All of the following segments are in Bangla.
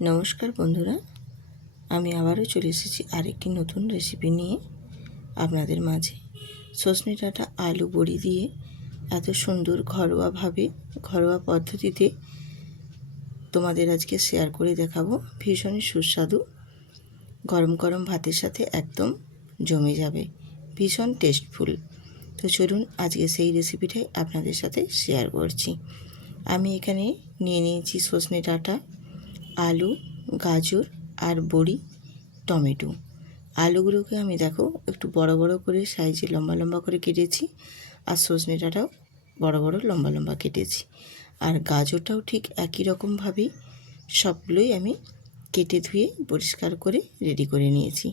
নমস্কার বন্ধুরা, আমি আবারও চলে এসেছি আরেকটি নতুন রেসিপি নিয়ে আপনাদের মাঝে। সজনে ডাঁটা আলু বড়ি দিয়ে এত সুন্দর ঘরোয়া পদ্ধতিতে তোমাদের আজকে শেয়ার করে দেখাবো। ভীষণই সুস্বাদু, গরম গরম ভাতের সাথে একদম জমে যাবে, ভীষণ টেস্টফুল। তো চলুন আজকে সেই রেসিপিটাই আপনাদের সাথে শেয়ার করছি। আমি এখানে নিয়ে নিয়েছি সজনে ডাঁটা, আলু, গাজর আর বড়ি, টমেটো। আলুগুলোকে আমি দেখো একটু বড় বড় করে সাইজে লম্বা লম্বা করে কেটেছি, আর সজনে ডাঁটাও বড় বড় লম্বা লম্বা কেটেছি, আর গাজরটাও ঠিক একই রকমভাবেই সবগুলোই আমি কেটে ধুয়ে পরিষ্কার করে রেডি করে নিয়েছি।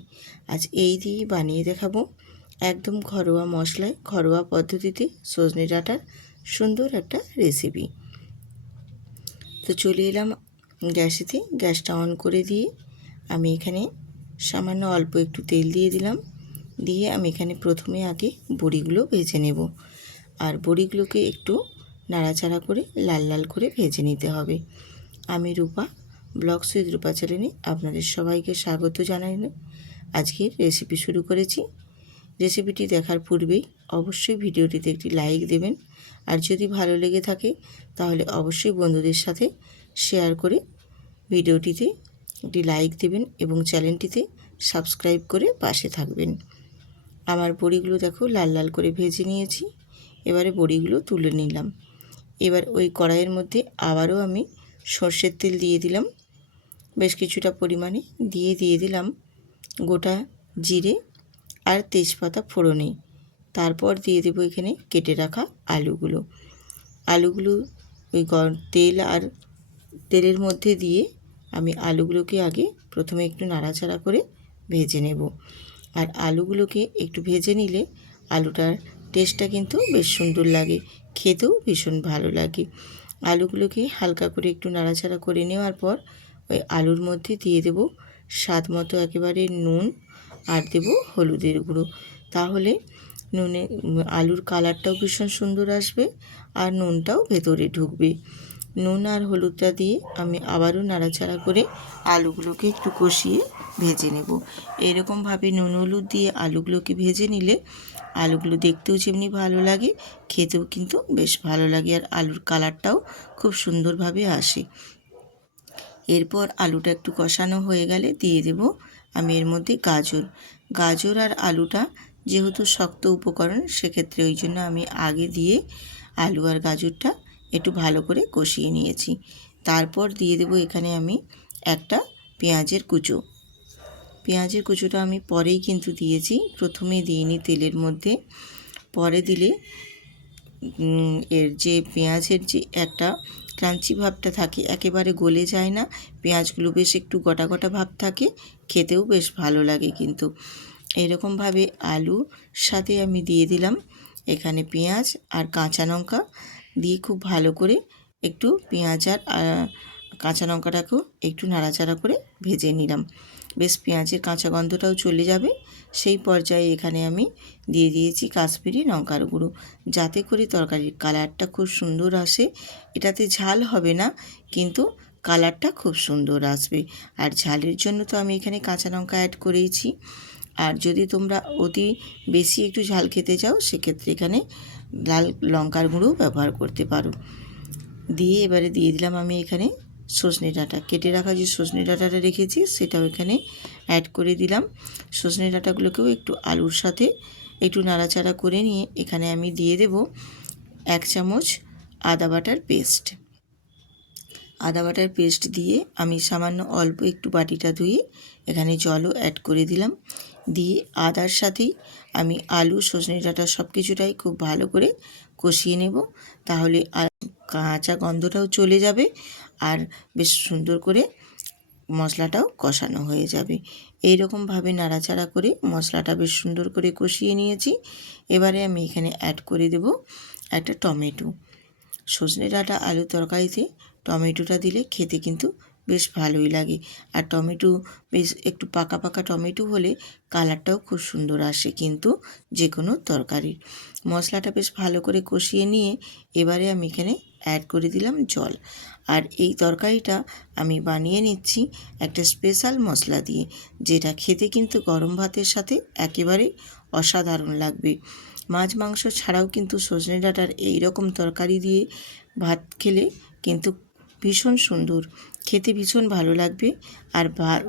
আজ এই দিয়েই বানিয়ে দেখাবো একদম ঘরোয়া মশলায় ঘরোয়া পদ্ধতিতে সজনে ডাঁটার সুন্দর একটা রেসিপি। তো চলে এলাম গ্যাসেতে, গ্যাসটা অন করে দিয়ে আমি এখানে সামান্য অল্প একটু তেল দিয়ে দিলাম। দিয়ে আমি এখানে প্রথমে আগে বড়িগুলো ভেজে নেব, আর বড়িগুলোকে একটু নাড়াচাড়া করে লাল লাল করে ভেজে নিতে হবে। আমি রূপা, ব্লগস উইথ রূপা চ্যানেলে আপনাদের সবাইকে স্বাগত জানাই। আজকের রেসিপি শুরু করেছি। রেসিপিটি দেখার পূর্বেই অবশ্যই ভিডিওটিতে একটি লাইক দেবেন, আর যদি ভালো লেগে থাকে তাহলে অবশ্যই বন্ধুদের সাথে শেয়ার করে ভিডিওটিতে একটি লাইক দেবেন এবং চ্যানেলটিতে সাবস্ক্রাইব করে পাশে থাকবেন। আমার বড়িগুলো দেখো লাল লাল করে ভেজে নিয়েছি। এবারে বড়িগুলো তুলে নিলাম। এবার ওই কড়াইয়ের মধ্যে আবারও আমি সর্ষের তেল দিয়ে দিলাম বেশ কিছুটা পরিমাণে, দিয়ে দিলাম গোটা জিরে আর তেজপাতা ফোড়নে। তারপর দিয়ে দেবো এখানে কেটে রাখা আলুগুলো। ওই তেল আর তেলের মধ্যে দিয়ে আমি আলুগুলোকে আগে প্রথমে একটু নাড়াচাড়া করে ভেজে নেব। আর আলুগুলোকে একটু ভেজে নিলে আলুটার টেস্টটা কিন্তু বেশ সুন্দর লাগে, খেতেও ভীষণ ভালো লাগে। আলুগুলোকে হালকা করে একটু নাড়াচাড়া করে নেওয়ার পর ওই আলুর মধ্যে দিয়ে দেব স্বাদ মতো একেবারে নুন, আর দেব হলুদের গুঁড়ো। তাহলে আলুর কালারটাও ভীষণ সুন্দর আসবে, আর নুনটাও ভেতরে ঢুকবে। নুন আর হলুদটা দিয়ে আমি আবারও নাড়াচাড়া করে আলুগুলোকে একটু কষিয়ে ভেজে নেব। এরকমভাবে নুন হলুদ দিয়ে আলুগুলোকে ভেজে নিলে আলুগুলো দেখতেও যেমনি ভালো লাগে, খেতেও কিন্তু বেশ ভালো লাগে, আর আলুর কালারটাও খুব সুন্দরভাবে আসে। এরপর আলুটা একটু কষানো হয়ে গেলে দিয়ে দেব আমি এর মধ্যে গাজর আর আলুটা যেহেতু শক্ত উপকরণ, সেক্ষেত্রে ওই জন্য আমি আগে দিয়ে আলু আর গাজরটা একটু ভালো করে কষিয়ে নিয়েছি। তারপর দিয়ে দেব এখানে আমি একটা পেঁয়াজের কুচোটা আমি পরেই কিন্তু দিয়েছি, প্রথমে দিইনি তেলের মধ্যে। পরে দিলে এর যে পেঁয়াজের যে একটা ক্রাঞ্চি ভাবটা থাকে, একেবারে গলে যায় না, পেঁয়াজগুলো বেশ একটু গোটা গোটা ভাব থাকে, খেতেও বেশ ভালো লাগে। কিন্তু এরকমভাবে আলুর সাথে আমি দিয়ে দিলাম এখানে পেঁয়াজ আর কাঁচা লঙ্কা দিয়ে খুব ভালো করে একটু পেঁয়াজ আর কাঁচা লঙ্কাটাকেও একটু নাড়াচাড়া করে ভেজে নিলাম। বেশ পেঁয়াজের কাঁচা গন্ধটাও চলে যাবে, সেই পর্যায়ে এখানে আমি দিয়ে দিয়েছি কাশ্মীরি লঙ্কার গুঁড়ো, যাতে করে তরকারির কালারটা খুব সুন্দর আসে। এটাতে ঝাল হবে না, কিন্তু কালারটা খুব সুন্দর আসবে। আর ঝালের জন্য তো আমি এখানে কাঁচা লঙ্কা অ্যাড করেইছি, আর যদি তোমরা অতি বেশি একটু ঝাল খেতে চাও সেক্ষেত্রে এখানে লাল লঙ্কার গুঁড়োও ব্যবহার করতে পারো। দিয়ে এবারে দিয়ে দিলাম আমি এখানে সজনে ডাঁটা, কেটে রাখা যে সজনে ডাঁটাটা রেখেছি সেটাও এখানে অ্যাড করে দিলাম। সজনে ডাঁটাগুলোকেও একটু আলুর সাথে একটু নাড়াচাড়া করে নিয়ে এখানে আমি দিয়ে দেব 1 চামচ আদা বাটার পেস্ট দিয়ে আমি সামান্য অল্প একটু বাটিটা ধুয়ে এখানে জলও অ্যাড করে দিলাম। দিয়ে আদার সাথেই আমি আলু, সজনে ডাঁটা সব কিছুটাই খুব ভালো করে কষিয়ে নেব, তাহলে কাঁচা গন্ধটাও চলে যাবে, আর বেশ সুন্দর করে মশলাটাও কষানো হয়ে যাবে। এই রকমভাবে নাড়াচাড়া করে মশলাটা বেশ সুন্দর করে কষিয়ে নিয়েছি। এবারে আমি এখানে অ্যাড করে দেব একটা টমেটো। সজনে ডাঁটা আলু তরকারিতে টমেটোটা দিলে খেতে কিন্তু বেশ ভালোই লাগে, আর টমেটো বেশ একটু পাকা পাকা টমেটো হলে কালারটাও খুব সুন্দর আসে কিন্তু যে কোনো তরকারির। মশলাটা বেশ ভালো করে কষিয়ে নিয়ে এবারে আমি এখানে অ্যাড করে দিলাম জল, আর এই তরকারিটা আমি বানিয়ে নিচ্ছি একটা স্পেশাল মশলা দিয়ে, যেটা খেতে কিন্তু গরম ভাতের সাথে একেবারে অসাধারণ লাগবে। মাছ মাংস ছাড়াও কিন্তু সজনে ডাঁটার এই রকম তরকারি দিয়ে ভাত খেলে কিন্তু ভীষণ সুন্দর, খেতে ভীষণ ভালো লাগবে। আর ভাত,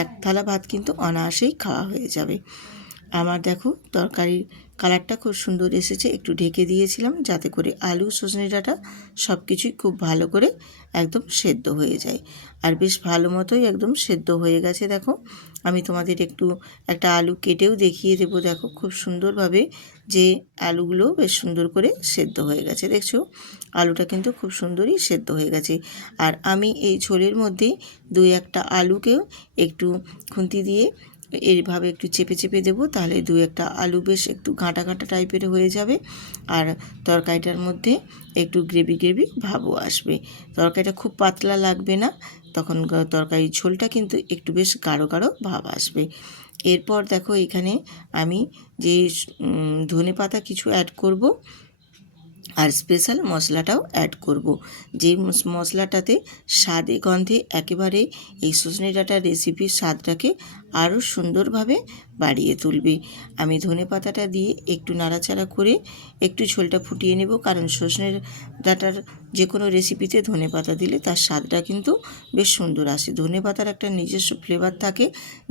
এক থালা ভাত কিন্তু অনায়াসেই খাওয়া হয়ে যাবে। আমার দেখো তরকারির কালারটা খুব সুন্দর এসেছে, একটু ঢেকে দিয়েছিলাম যাতে করে আলু সজনে ডাঁটা সব কিছুই খুব ভালো করে একদম সেদ্ধ হয়ে যায়। আর বেশ ভালো মতোই একদম সেদ্ধ হয়ে গেছে। দেখো আমি তোমাদের একটা আলু কেটেও দেখিয়ে দেবো। দেখো খুব সুন্দরভাবে যে আলুগুলো বেশ সুন্দর করে সেদ্ধ হয়ে গেছে, দেখছো আলুটা কিন্তু খুব সুন্দরই সেদ্ধ হয়ে গেছে। আর আমি এই ঝোলের মধ্যে 2-1টা আলুকেও একটু খুন্তি দিয়ে এইভাবে একটু চেপে চেপে দেবো, তাহলে 2-1টা আলু বেশ একটু গাঁটা গাঁটা টাইপের হয়ে যাবে। আর তরকারিটার মধ্যে একটু গ্রেভি গ্রেভি ভাবও আসবে। তরকারিটা খুব পাতলা লাগবে না, তখন তরকারির ঝোলটা কিন্তু একটু বেশ গাঢ় গাঢ় ভাব আসবে। এরপর দেখো এখানে আমি যে ধনেপাতা কিছু অ্যাড করব আর স্পেশাল মশলাটাও অ্যাড করব, যে মশলাটাতে স্বাদে গন্ধে একেবারে এই সজনে ডাঁটার রেসিপির স্বাদটাকে আরও সুন্দরভাবে বাড়িয়ে তুলবে। আমি ধনেপাতাটা দিয়ে একটু নাড়াচাড়া করে একটু ঝোলটা ফুটিয়ে নেব, কারণ সজনে ডাঁটার যে কোনো রেসিপিতে ধনেপাতা দিলে তার স্বাদটা কিন্তু বেশ সুন্দর আসে। ধনেপাতার একটা নিজস্ব ফ্লেভার থাকে,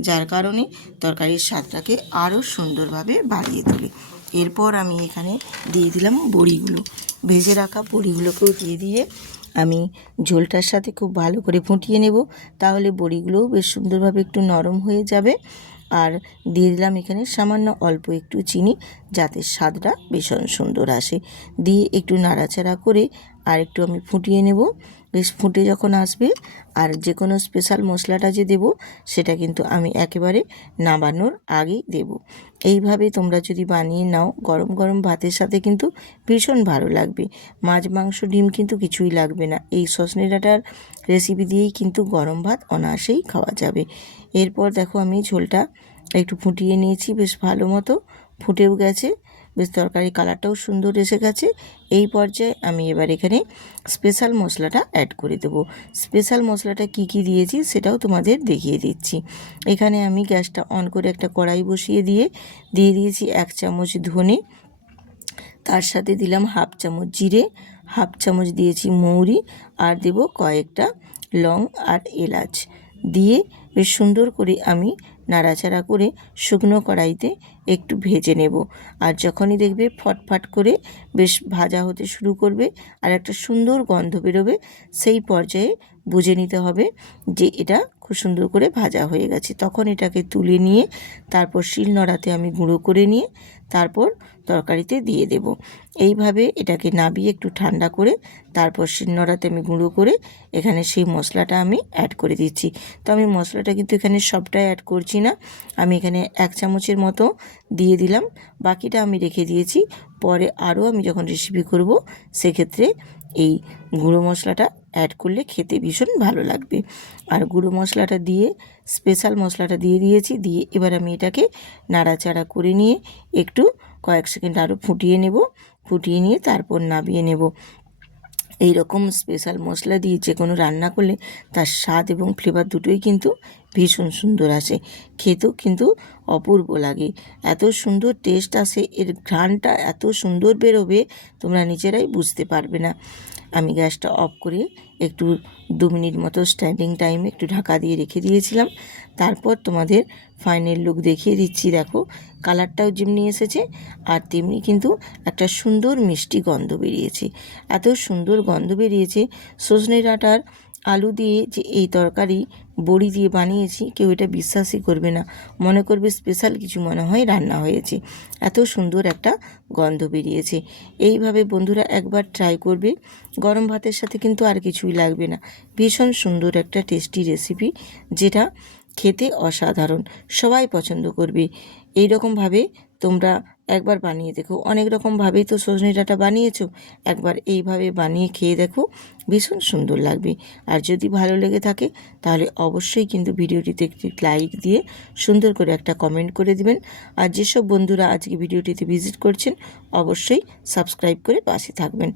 যার কারণে তরকারির স্বাদটাকে আরও সুন্দরভাবে বাড়িয়ে তোলে। এরপর আমি এখানে দিয়ে দিলাম বড়িগুলো, ভেজে রাখা বড়িগুলোকেও দিয়ে আমি ঝোলটার সাথে খুব ভালো করে ফুটিয়ে নেব, তাহলে বড়িগুলোও বেশ সুন্দরভাবে একটু নরম হয়ে যাবে। আর দিয়ে দিলাম এখানে সামান্য অল্প একটু চিনি, যাতে স্বাদটা ভীষণ সুন্দর আসে। দিয়ে একটু নাড়াচাড়া করে আর একটু আমি ফুটিয়ে নেব। বেশ ফুটে যখন আসবে, আর যে কোনো স্পেশাল মশলাটা যে দেব সেটা কিন্তু আমি একেবারে নামানোর আগেই দেব। এইভাবে তোমরা যদি বানিয়ে নাও গরম গরম ভাতের সাথে কিন্তু ভীষণ ভালো লাগবে। মাছ মাংস ডিম কিন্তু কিছুই লাগবে না, এই সজনে ডাঁটার রেসিপি দিয়েই কিন্তু গরম ভাত অনায়াসেই খাওয়া যাবে। এরপর দেখো আমি ঝোলটা একটু ফুটিয়ে নিয়েছি, বেশ ভালো মতো ফুটেও গেছে, বেশ তরকারি কালারটাও সুন্দর এসে গেছে। এই পর্যায়ে আমি এবার এখানে স্পেশাল মশলাটা অ্যাড করে দেবো। স্পেশাল মশলাটা কি কি দিয়েছি সেটাও তোমাদের দেখিয়ে দিচ্ছি। এখানে আমি গ্যাসটা অন করে একটা কড়াই বসিয়ে দিয়ে দিয়েছি 1 চামচ ধনে, তার সাথে দিলাম 1/2 চামচ জিরে, 1/2 চামচ দিয়েছি মৌরি, আর দেব কয়েকটা লং আর এলাচ। দিয়ে বেশ সুন্দর করে আমি নাড়াচাড়া করে শুকনো কড়াইতে একটু ভেজে নেব। আর যখনই দেখবে ফটফট করে বেশ ভাজা হতে শুরু করবে আর একটা সুন্দর গন্ধ বেরোবে, সেই পর্যায়ে বুঝে নিতে হবে যে এটা খুব সুন্দর করে ভাজা হয়ে গেছে। তখন এটাকে তুলে নিয়ে তারপর শিলনোড়াতে আমি গুঁড়ো করে নিয়ে তারপর তরকারিতে দিয়ে দেব। এইভাবে এটাকে নাবিয়ে একটু ঠান্ডা করে তারপর শিলনোড়াতে আমি গুঁড়ো করে এখানে সেই মশলাটা আমি অ্যাড করে দিচ্ছি। তো আমি মশলাটা কিন্তু এখানে সবটাই অ্যাড করছি না, আমি এখানে 1 চামচের মতো দিয়ে দিলাম, বাকিটা আমি রেখে দিয়েছি। পরে আরও আমি যখন রেসিপি করব সেক্ষেত্রে এই গুঁড়ো মশলাটা অ্যাড করলে খেতে ভীষণ ভালো লাগবে। আর গুঁড়ো মশলাটা দিয়ে স্পেশাল মশলাটা দিয়ে দিয়েছি, দিয়ে এবার আমি এটাকে নাড়াচাড়া করে নিয়ে একটু কয়েক সেকেন্ড আরও ফুটিয়ে নেব। ফুটিয়ে নিয়ে তারপর নামিয়ে নেব। এই রকম স্পেশাল মশলা দিয়ে যে কোনো রান্না করলে তার স্বাদ এবং ফ্লেভার দুটোই কিন্তু ভীষণ সুন্দর আসে, খেতেও কিন্তু অপূর্ব লাগে, এত সুন্দর টেস্ট আসে, এর ঘ্রাণটা এত সুন্দর বেরোবে তোমরা নিজেরাই বুঝতে পারবে না। আমি গ্যাসটা অফ করে একটু 2 মিনিট মতো স্ট্যান্ডিং টাইমে একটু ঢাকা দিয়ে রেখে দিয়েছিলাম। তারপর তোমাদের ফাইনাল লুক দেখিয়ে দিচ্ছি। দেখো কালারটাও যেমনি এসেছে আর তেমনি কিন্তু একটা সুন্দর মিষ্টি গন্ধ বেরিয়েছে, এত সুন্দর গন্ধ বেরিয়েছে। সজনে ডাঁটার আলু দিয়ে যে এই তরকারি বড়ি দিয়ে বানিয়েছি, কেউ এটা বিশ্বাসই করবে না, মনে করবে স্পেশাল কিছু মনে হয় রান্না হয়েছে, এত সুন্দর একটা গন্ধ বেরিয়েছে। এইভাবে বন্ধুরা একবার ট্রাই করবে, গরম ভাতের সাথে কিন্তু আর কিছুই লাগবে না। ভীষণ সুন্দর একটা টেস্টি রেসিপি, যেটা খেতে অসাধারণ, সবাই পছন্দ করবে। এই রকমভাবে তোমরা একবার বানিয়ে দেখো, অনেক রকমভাবেই তো সজনে ডাঁটা বানিয়েছো, একবার এইভাবে বানিয়ে খেয়ে দেখো, ভীষণ সুন্দর লাগবে। আর যদি ভালো লেগে থাকে তাহলে অবশ্যই কিন্তু ভিডিওটিতে একটি লাইক দিয়ে সুন্দর করে একটা কমেন্ট করে দিবেন। আর যেসব বন্ধুরা আজকে ভিডিওটিতে ভিজিট করছেন অবশ্যই সাবস্ক্রাইব করে পাশে থাকবেন।